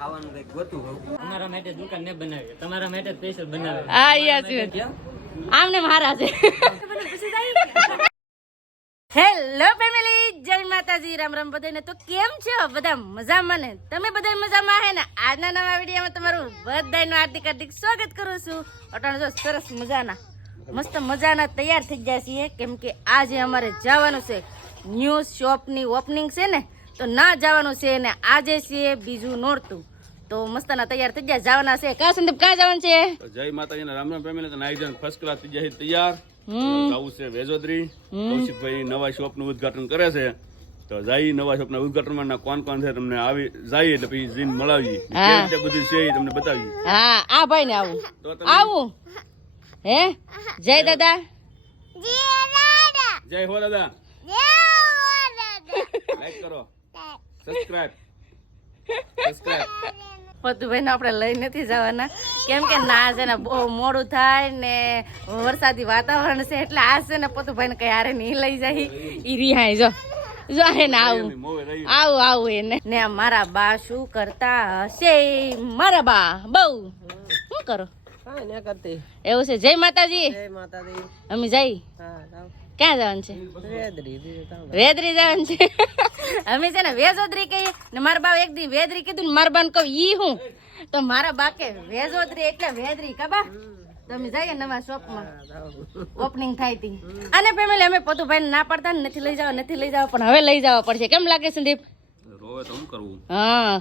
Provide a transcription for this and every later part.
ખાવાનું કંઈક ગોતું હોઉં અમારા માટે દુકાન ને બનાવી તમારા માટે સ્પેશિયલ બનાવે હા યસ આમને મારા છે. હેલો ફેમિલી જય માતાજી. રામ રામ બધાને. તો કેમ છો? બધા મજામાં ને? તમે બધા મજામાં હે ને? આજના નવા વિડીયોમાં તમારું બધાનું હાર્દિક હાર્દિક સ્વાગત કરું છું. અટાણ જો સરસ મજાના મસ્ત મજાના તૈયાર થઈ ગયા છીએ. કેમ કે આજે અમારે જવાનું છે ન્યૂ શોપની ઓપનિંગ છે ને? તો ના જવાનું છે ને આજે છે બીજું નોરતું. તો મસ્તાના તૈયાર થઈ ગયા. જવાના છે. કા સંદીપ કા જવાનું છે? જય માતાજીના રામ રામ પ્રેમી તો નાઈ ફર્સ્ટ ક્લાસ થઈ જાય તૈયાર. હમ. આવું છે વેજોદરી. કૌશિકભાઈ નવા શોપનું ઉદઘાટન કરે છે. તો જાય નવા શોપ ના ઉદઘાટનમાં કોણ કોણ છે તમને આવી જાય એટલે પછી જીન મળાવીએ. કેવી બધું છે તમને બતાવી હા આ ભાઈ ને આવું આવું? હે? જય દાદા. જય હો દાદા. લાઈક કરો. સબસ્ક્રાઇબ સબસ્ક્રાઇબ પતુભાઈ ને આપણે લઈ નથી જવાના. કેમ કે ના છે ને બહુ મોડું થાય ને વરસાદી વાતાવરણ છે એટલે આ છે ને પતુભાઈને કઈ હારે નહીં લઈ જાય. ઈ રિહાય જો. જો હે ને આવું. આવું આવું એને. ને મારા બા શું કરતા હશે? મારા બા બહુ. શું કરો? એવું છે? જય માતાજી. જય માતાજી. અમે જઈ. હા. ક્યાં જવાનું છે? વેદરી જવાનું છે. અમે છે ને વેજોદરી કહીએ. ને મારા બા એક દી વેદરી કીધું ને મારા બાને કહું ઈ હું. તો મારા બા કે વેજોદરી એટલે વેદરી કબા તમે જઈએ નવા શોપમાં. ઓપનિંગ થાય તી. અને ફેમિલી અમે પતુભાઈ ના પડતા ને નથી લઈ જવા નથી લઈ જવા પણ હવે લઈ જવા પડશે. કેમ લાગે સંદીપ? રોવે તો હું કરવું? હા.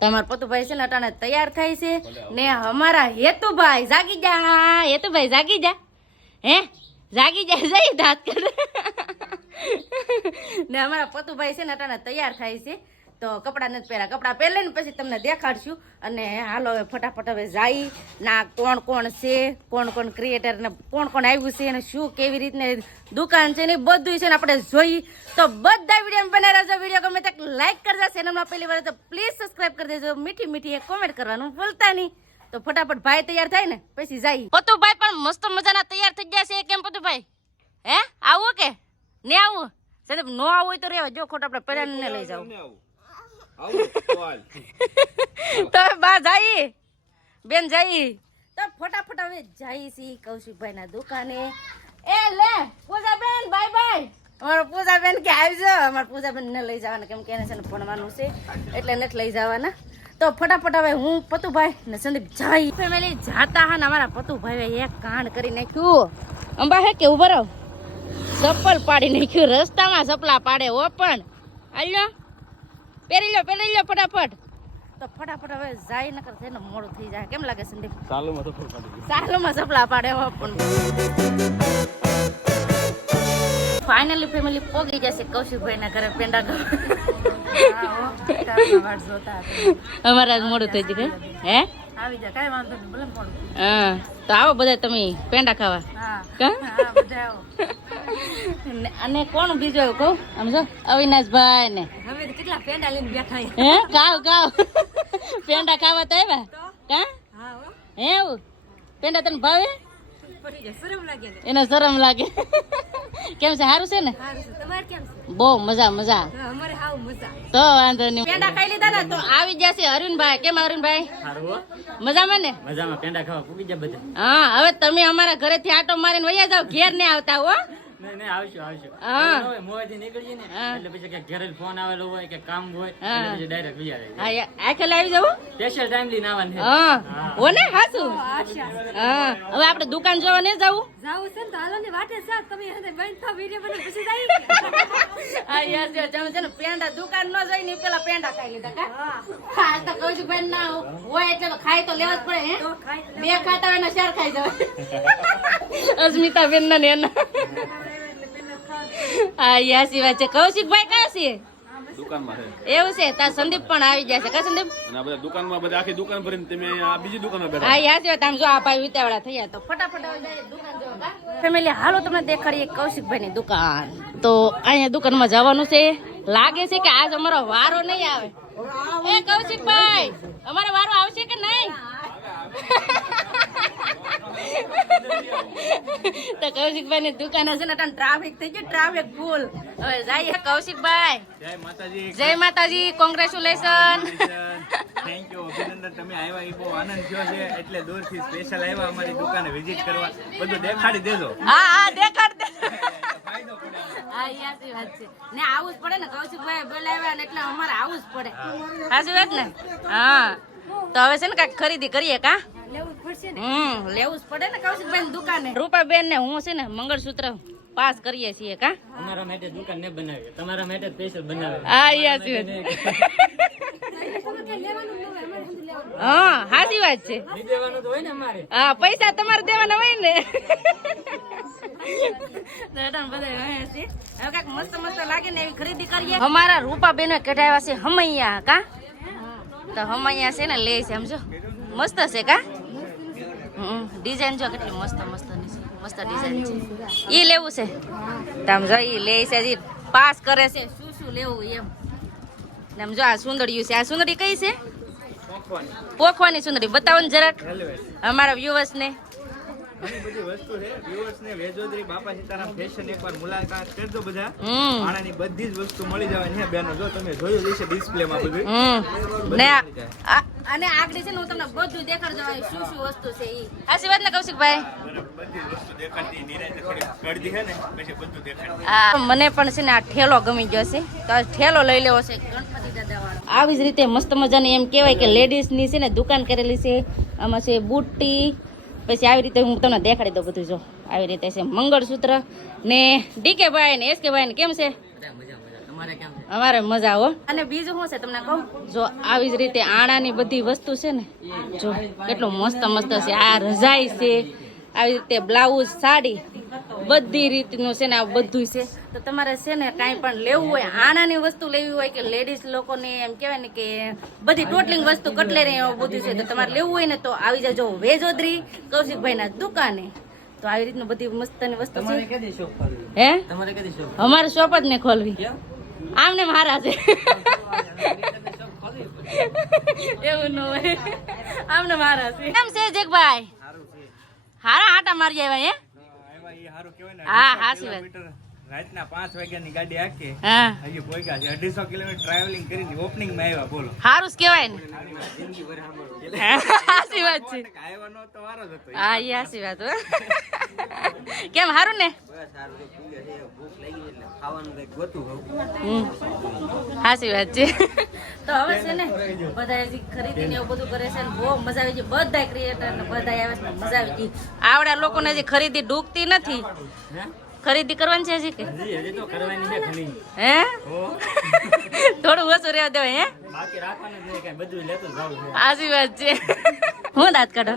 તમારા પતુભાઈ છે ને અટાણે તૈયાર થાય છે. ને અમારા હેતુભાઈ જાગી જા હેતુભાઈ જાગી જા. હે? જાગી જાય જઈ દાંત કરે. ને અમારા પતુભાઈ છે ને અટાણે તૈયાર થાય છે. તો કપડાં નથી પહેર્યા. કપડાં પહેરે ને પછી તમને દેખાડશું. અને હાલો હવે ફટાફટ હવે જાય. ના, કોણ કોણ છે? કોણ કોણ ક્રિએટર ને કોણ કોણ આવ્યું છે? અને શું કેવી રીતને દુકાન છે ને બધું છે ને આપણે જોઈ. તો બધા વીડિયો બનાવી રહેજો. વીડિયો ગમે તક લાઈક કરજો. ચેનલમાં પહેલી વાર તો પ્લીઝ સબસ્ક્રાઈબ કરી દેજો. મીઠી મીઠી એ કોમેન્ટ કરવાનું ભૂલતા નહીં. તો ફટાફટ ભાઈ તૈયાર થાય ને પછી જાય. પતુભાઈ પણ મસ્ત મજાના તૈયાર થઈ ગયા છે કેમ પતુભાઈ? હે? આવું કે? ને આવું? સંદીપ નો આવું હોય તો રેવા જો ખોટા આપણે પહેલા ને લઈ જાવ તો તો બા જાય બેન જાય તો ફટાફટ હવે જાય છે કૌશિકભાઈ ના દુકાને. એ લે પૂજાબેન બાય બાય. અમારો પૂજાબેન કે આવજો. અમારા પૂજાબેન ને લઈ જવાના કેમ કે એને છે ને ભણવાનું છે. એટલે નથી લઈ જવાના. તો ફટાફટ હવે હું પતુભાઈ ને સંદીપ જાય ફેમિલી જાતા હા ને અમારા પતુભાઈ એક કાંડ કરી નાખ્યું. અંબા હે કે ઊભો રહો? ચપ્પલ પાડી નાખ્યું. રસ્તામાં ચપલા પાડે ઓ પણ. આલ્યો પહેરી લો પહેરી લો ફટાફટ. તો ફટાફટ હવે જાય નકર થઈને મોડું થઈ જાય. કેમ લાગે સંદીપ? ચાલુમાં ચપલા પડી સાલોમાં પાડે હો પણ. ફાઇનલી ફેમિલી પોગી જશે કૌશિકભાઈ ના ઘરે પેંડા અમારા મોડું થઈ ગયું હે? હા તો આવો બધા તમે પેંડા ખાવા. અને કોણ બીજું એવું કહું? આમ જો અવિનાશભાઈ ને કેટલા પેંડા લઈને બેઠા હે? કાવ કાવ પેંડા ખાવા તો આવ્યા? કા? હે એવું પેંડા તને ભાવે? એને શરમ લાગે. કેમ છે? સારું છે ને? સારું છે. તમારે કેમ છે? બહુ મજા મજા. હા, અમારે હાવ મજા. તો વાંધો નહીં. પેંડા ખાઈ લીધા ને તો આવી જશે અરુણભાઈ. કેમ અરુણભાઈ? મજામાં ને? મજામાં. પેંડા ખાવા પૂગી જાય બધા. હા હવે તમે અમારા ઘરેથી આટો મારીને વૈયા જાવ ઘેર ને આવતા હો ઘરે ફોન આવેલો હોય કે કામ હોય ડાયરેક્ટ આવી જવું સ્પેશિયલ ટાઈમ લઈને આવવાનું છે. હા. ને હાસુ હા હવે આપણે દુકાન જોવા નહીં જવું? જાવું છે ને તો હાલો ને વાટે સાથ તમે હાથે બંધ થાવ વિડિયો બને પછી જાય હા યસ યસ તમે છે ને પેંડા દુકાન ન જઈ ને પેલા પેંડા ખાઈ લીધા કા? હા. તો કહું છું બેન ના હોય એટલે તો ખાઈ તો લેવા જ પડે હે? બે ખાતા હોય ને શેર ખાઈ જવાય. અસ્મિતા બેન ના ને એના હા યાસી વાત છે કૌશિકભાઈ કયા છે દુકાનમાં છે. એવું છે તાર સંદીપ પણ આવી જશે. કા સંદીપ? ના આ બધા દુકાનમાં બધા આખી દુકાન ભરીને તમે આ બીજી દુકાનમાં બેઠા હા યાસી વાત આમ જો આ ભાઈ ઉતાવળા થયા તો. ફટાફટ દુકાન જોવા ફેમિલી હાલો તમને દેખાડીએ કૌશિકભાઈ ની દુકાન. તો અહીંયા દુકાનમાં જવાનું છે. લાગે છે કે આજ અમારો વારો નહીં આવે. એ કૌશિકભાઈ અમારો વારો આવશે કે નહીં? તો કૌશિકભાઈ ની દુકાન છે ને ટ્રાફિક થઈ ગયું ટ્રાફિક ફૂલ હવે જઈએ. કૌશિકભાઈ જય માતાજી. જય માતાજી કોંગ્રેચ્યુલેશન થેન્ક યુ અભિનંદન. તમે આવ્યા એ બહુ આનંદ થયો છે. એટલે દૂરથી સ્પેશિયલ આવ્યા અમારી દુકાને વિઝિટ કરવા. બધું દેખાડી દેજો. હા હા દેખાડ દે. હા ઈ વાત છે ને આવું જ પડે ને કૌશિકભાઈ બોલાવ્યા ને એટલે અમારે આવું જ પડે. સાચી વાત ને? હા. તો હવે છે ને કાંઈક ખરીદી કરીએ કા? પડશે ને? હમ. લેવું જ પડે ને કૌશિકભાઈ દુકાને. રૂપાબેન ને હું છે ને મંગળસૂત્ર પાસ કરીએ છીએ કા? અમારા માટે દુકાન ને બનાવી તમારા માટે સ્પેશિયલ બનાવે હા ઈ વાત હા સાચી છે. નહીં દેવાનું તો હોય ને અમારે. હા પૈસા તમારે દેવાના હોય ને. અમારા રૂપા બેનો છે. હવે કાંઈક મસ્ત મસ્ત લાગે ને એવી ખરીદી કરીએ. અમારા રૂપાબેને કઢાવ્યા છે હમૈયા કા? તો હમૈયા છે ને લે છે સમજો? મસ્ત છે કા? ડિઝાઇન જો કેટલી મસ્ત મસ્ત મસ્ત ડિઝાઇન છે. ઈ લેવું છે? તમ જો ઈ લે છે હજી પાસ કરે છે. શું શું લેવું એમ? ને જો આ સુંદરિયું છે. આ સુંદરી કઈ છે? પોખવાની. સુંદરી. બતાવો ને જરાક. અમારા વ્યુઅર્સ ને. ઘણી બધી વસ્તુ છે. વ્યુઅર્સ ને વેજોદરી બાપા સીતારામ ફેશન એકવાર મુલાકાત કરજો બધા. આણાની બધી જ વસ્તુ મળી જવાની છે. બેનો જો તમે જોયું હશે ડિસ્પ્લે માં બધું. ને આ- આ- અને આગળ છે હું તમને બધું દેખાડજો શું શું વસ્તુ છે ઈ. આશીર્વાદ ને કૌશિકભાઈ. બધી વસ્તુ દેખાડતી નિરાંતે થોડી છે ને પછી બધું દેખાડતી. મને પણ છે ને આ ઠેલો ગમી ગયો છે. તો આ ઠેલો લઈ લેવો છે ગણપતિ દાદા વાળો આવી જ રીતે મસ્ત મજાની એમ કહેવાય કે લેડીઝની છે ને દુકાન કરેલી છે. આમાં છે બુટ્ટી પછી આવી રીતે હું તમને દેખાડી દઉં બધું જો. આવી રીતે છે મંગળસૂત્ર ને ડીકે ભાઈ ને એસકે ભાઈ ને કેમ છે? અમારે મજા હો. અને બીજું શું છે તમને કહું? જો આવી જ રીતે આણાની બધી વસ્તુ છે ને, જો કેટલું મસ્ત મસ્ત છે. આ રજાઈ છે, આવી રીતે બ્લાઉઝ, સાડી, બધી રીતનું છે ને આ બધું છે. તો તમારે છે ને કાંઈ પણ લેવું હોય આણાની વસ્તુ લેવી હોય કે લેડીઝ લોકોને એમ કહેવાય ને કે બધી ટોટલિંગ વસ્તુ કટલેરી એવું બધું છે તો તમારે લેવું હોય ને તો આવી જજો વેજોદરી કૌશિકભાઈના દુકાને. તો આવી રીતનું બધી મસ્તની વસ્તુ છે. હે? અમારે શોપ જ ને ખોલવી. આમને મારા છે. એવું ન હોય. આમને મારા છે. કેમ છે જગભાઈ? હારા આટા મારી આવ્યા હે? હા હા, 250 વાત. રાતના પાંચ વાગ્યાની ગાડી આખી. હા. હજી પોઈકા છે. અઢીસો કિલોમીટર ટ્રાવેલિંગ કરીને ઓપનિંગમાં આવ્યા બોલો. હારું જ કહેવાય ને. હાસી વાત છે. આવ્યા નો તો વારો જ હતો. હા એ હાસી વાત કેમ હારું ને? હમ. હાચી વાત છે. તો હવે છે ને બધા ખરીદીને ખરીદી ને એવું બધું કરે છે ને બહુ મજા આવી ગઈ. બધા ક્રિએટર ને બધા આવે છે મજા આવી ગઈ. આવડા લોકોને હજી ખરીદી ડૂબતી નથી. ખરીદી કરવાની છે હજી કે? હજી હજી તો કરવાની છે ઘણી. હે? થોડું ઓછું રહેવા દેવાય હે? બાકી રાખવાનું જ નહીં બધું લેતું જ જવું વાત છે. હું દાંત કાઢો?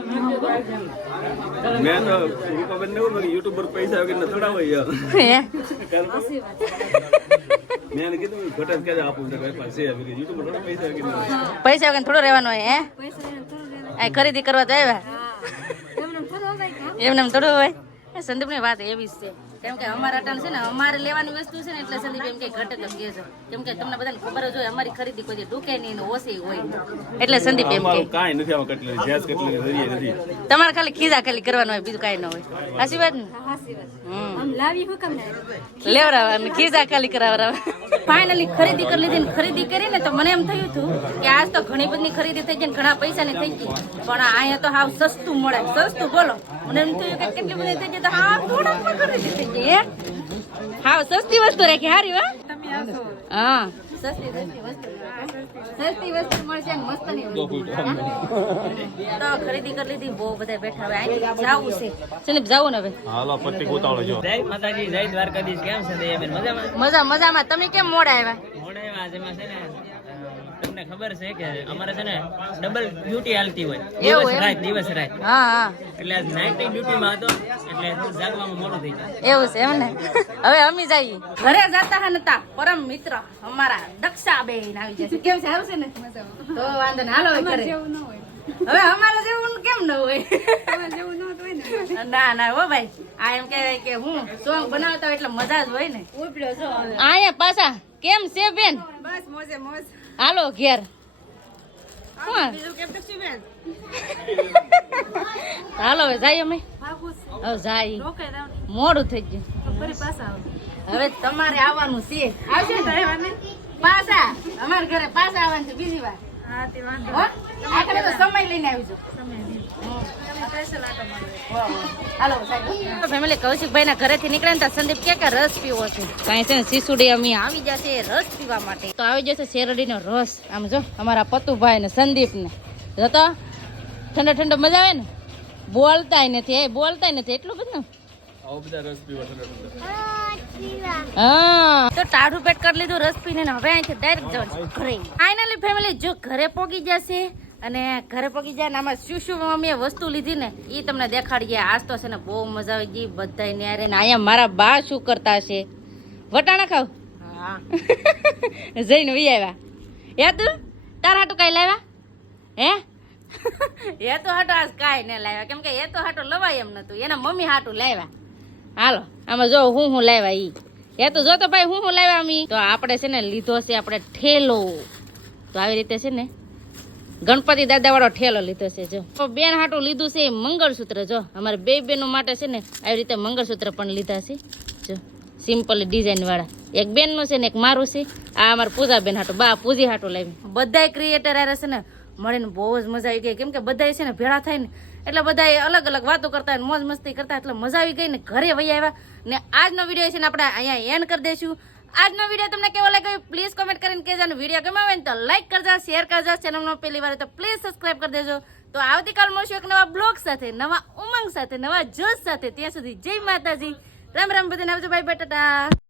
મેં તો રૂપાબેન ને એવું યુટ્યુબર પૈસા વગર થોડા હોય હે? મેં કીધું ઘટક ક્યારે આપું છે. પાસે વગર. પૈસા વગર થોડું રહેવાનું હોય. હે પૈસા એને થોડું રહેવાનું. આ ખરીદી કરવા તો આવ્યા. એમને થોડું હોય કે? એમને એમ થોડું હોય. એ સંદીપની વાત એવી જ છે. કેમ કે અમારા અટાણ છે ને અમારે લેવાની વસ્તુ છે ને એટલે સંદીપ એમ કે ઘટક જ કહેજો. કેમ કે તમને બધાને ખબર જ હોય અમારી ખરીદી કોઈ ડૂકે નહીં ને ઓછી હોય. એટલે સંદીપ એમ કે. કાંઈ નથી આમાં કટલેરી જ્યાસ જરીએ નથી. તમારે ખાલી ખીજા ખાલી કરવાનું હોય બીજું કાંઈ ન હોય. સાચી વાત ને? હાસી વાત. હમ. આમ લાવી હું કામ ને લેવડાવવા અને ખીજા ખાલી કરાવડાવવા ફાઇનલી ખરીદી કરી લીધી ને ખરીદી કરીને તો મને એમ થયું હતું કે આજ તો ઘણી બધી ખરીદી થઈ ગઈ ને ઘણા પૈસાની થઈ ગઈ. પણ અહીંયા તો હાવ સસ્તું મળે. સસ્તું બોલો. મને એમ થયું કે કેટલી બધી થઈ ગઈ તો હાવ થોડાકમાં ખરીદી થઈ ગઈ હે? સસ્તી વસ્તુ રાખી હારી હો. હા. સસ્તી સસ્તી વસ્તુ સસ્તી વસ્તુ મળશે ને મસ્તની વસ્તુ તો ખરીદી કરી લીધી બહુ બધા બેઠા હવે અહીંથી જાવું છે. સંદીપ જાવું ને હવે. હાલો પટ્ટી ઉતાવળો જો. જય માતાજી જય દ્વારકાધીશ કેમ છે મજામાં? મજા મજામાં. તમે કેમ મોડા આવ્યા? મોડામાં જેમાં છે ને તમને ખબર છે કે અમારે છે ને ડબલ ડ્યુટી હાલતી હોય. દિવસ રાત દિવસ રાત. હા હા. એટલે આજ ડ્યુટી માં હતો એટલે જાગવામાં મોડું થઈ જાય એવું છે એમ ને? હવે અમે જઈએ. ઘરે જતા હા નતા પરમ મિત્ર અમારા દક્ષા બેન આવી જશે કેમ છે? આવશે ને? તો વાંધો ને હાલો ઘરે. જેવું ન હોય. હવે અમારે જેવું કેમ ન હોય? ન હોય ને. ના ના હો ભાઈ. આ એમ કહેવાય કે હું સોંગ બનાવતા હોય એટલે મજા જ હોય ને. ઉપડ્યો જો હવે. આયા પાછા. કેમ છે બેન? બસ મોજે મોજ. હાલો ઘેર. હાલો હવે જઈએ અમે. હવે જાય. મોડું થઈ ગયું. હવે તમારે આવવાનું છે. આવશે? પાછા. અમારા ઘરે પાછા આવવાનું છે બીજી વાર. હા તે વાંધો આખરે તો સમય લઈને આવજો. સમય નહીં તમે સ્પેશિયલ આટો મારો હાલો સાહેબ ફેમિલી કૌશિકભાઈ ના ઘરેથી નીકળે ને તો સંદીપ કે કે રસ પીવો છે. કાંઈ છે ને શીશુડી અમે આવી જશે રસ પીવા માટે. તો આવી જશે શેરડીનો રસ. આમ જો અમારા પતુભાઈ ને સંદીપ ને જતો ઠંડો ઠંડો મજા આવે ને? બોલતાય નથી. એ બોલતાય નથી. એટલું બધું? તો ટાઢું પેટ કરી લીધું રસ પીને હવે અહીંથી ડાયરેક્ટ જવાનું ઘરે. ફાઇનલી ફેમિલી જો ઘરે પોગી જશે અને ઘરે પગી જાય ને આમાં શું શું મમ્મીએ વસ્તુ લીધી ને એ તમને દેખાડીએ. આજ તો છે ને બહુ મજા આવી ગઈ. બધા ન્યારે ને અહીંયા મારા બા શું કરતા હશે? વટાણા ખાવ? હા. જઈને વી આવ્યા હે તું? તારા હાટું કઈ લાવ્યા હે? એ તો હાટું આજ કાંઈ ન લાવ્યા કેમ કે એ તો હાટું લવાય એમ નતું. એના મમ્મી હાટું લાવ્યા હાલો આમાં જો હું હું લાવ્યા ઈ. એ તો જો તો ભાઈ હું હું લાવ્યા અમી તો આપણે છે ને લીધો છે આપણે ઠેલો. તો આવી રીતે છે ને ગણપતિ દાદા વાળો ઠેલો લીધો છે, જો. બેન હાટું લીધું છે એ મંગળસૂત્ર, જો. અમારે બે બેનો માટે છે ને, આવી રીતે મંગળસૂત્ર પણ લીધા છે, જો. સિમ્પલ ડિઝાઇન વાળા. એક બેનનું છે ને, એક મારું છે. આ અમારે પૂજા બેન હાટું, બા પૂજી હાટું લાવી. બધાય ક્રિએટર આવ્યા છે ને, મળીને બહુ જ મજા આવી ગઈ. કેમ કે બધાય છે ને, ભેળા થાય ને, એટલે બધાય અલગ અલગ વાતો કરતા મોજ મસ્તી કરતા એટલે મજા આવી ગઈ ને, ઘરે વહી આવ્યા. ને આજનો વીડિયો છે ને, આપણે અહીંયા એન્ડ કરી દઈશું. આજનો વીડિયો તમને કેવો લાગ્યો પ્લીઝ કોમેન્ટ કરીને કહેજો અને વીડિયો ગમ્યો હોય તો લાઈક કરજો શેર કરજો. ચેનલનો પહેલી વાર તો પ્લીઝ સબસ્ક્રાઈબ કરી દેજો. તો આવતીકાલ મળશું એક નવા બ્લોગ સાથે, નવા ઉમંગ સાથે, નવા જોશ સાથે. ત્યાં સુધી જય માતાજી. રામ રામ બધાને આવજો. ભાઈ બટાટા